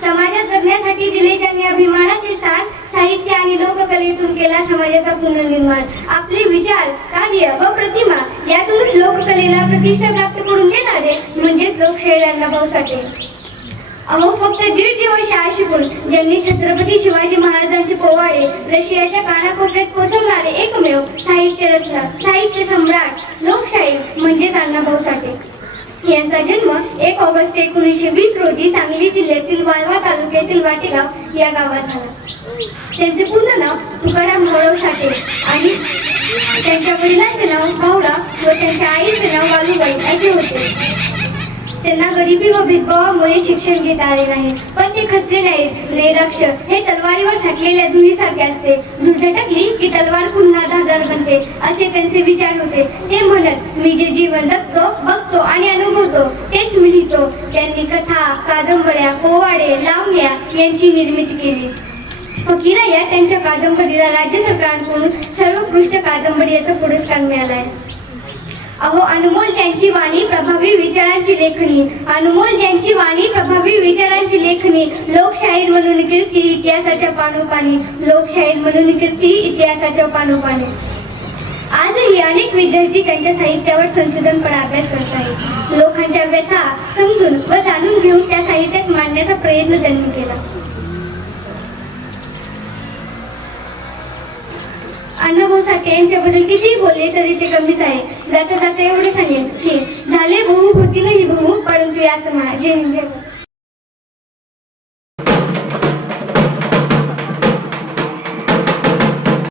समाज समाजात जगण्यासाठी दिले ज्यांनी अभिमानाचे स्थान साहित्य आणि लोककलेतून केला समाजाचा पुनर्निर्माण. आपले विचार कार्य व प्रतिमा यातूनच लोककलेला प्रतिष्ठा प्राप्त करून देणारे म्हणजेच लोकशाहीरांना भाऊसाठे अहो फक्त दीड दिवस शाळा शिकून ज्यांनी छत्रपती शिवाजी महाराजांचे पोवाडे रशियाच्या कानाकोपऱ्यात पोहोचवणारे एकमेव साहित्य रत्न साहित्य सम्राट लोकशाही म्हणजेच अण्णाभाऊ साठे. यांचा जन्म एक ऑगस्ट एकोणीसशे वीस रोजी सांगली जिल्ह्यातील वाळवा तालुक्यातील वाटेगाव या गावात झाला. त्यांचे पूर्ण नाव तुकाराम गौरव साठे आणि त्यांच्या वडिलांचे नाव भावडा व त्यांच्या आईचे नाव वालूबाई असे होते. त्यांना गरिबी व भेदभावामुळे शिक्षण घेता आले नाही. पण ते खचले नाहीत. नैराक्ष हे तलवारीवर झाकलेल्या धुळीसारखे असते. धुळ झटकली की तलवार पुन्हा धारदार बनते असे त्यांचे विचार होते. मी जे जीवन जगतो बघतो आणि अनुभवतो तेच मी लिहितो त्यांनी कथा कादंबऱ्या पोवाडे लावण्या यांची निर्मिती केली. फकीरा त्यांच्या कादंबरीला राज्य सरकारकडून सर्वोत्कृष्ट कादंबरी याचा पुरस्कार मिळाला आहे अहो अनमोल त्यांची वाणी प्रभावी विचारांची लेखणी. अनमोल त्यांची वाणी प्रभावी विचारांची लेखणी. लोकशाहीर म्हणून कीर्ती इतिहासाच्या पानोपानी लोकशाहीर म्हणून कीर्ती इतिहासाच्या पानोपानी आजही अनेक विद्यार्थी त्यांच्या साहित्यावर संशोधनपणा अभ्यास करत आहेत. लोकांच्या व्यथा समजून व जाणून घेऊन त्या साहित्यात मांडण्याचा प्रयत्न त्यांनी केला. अण्णाभाऊ साठे यांच्याबद्दल कितीही बोलले तरी ते कमीच आहे जाता जाता एवढे सांगेल की झाले बहु होती नाही बहु परंतु या म्हणा जय जय म्हणजे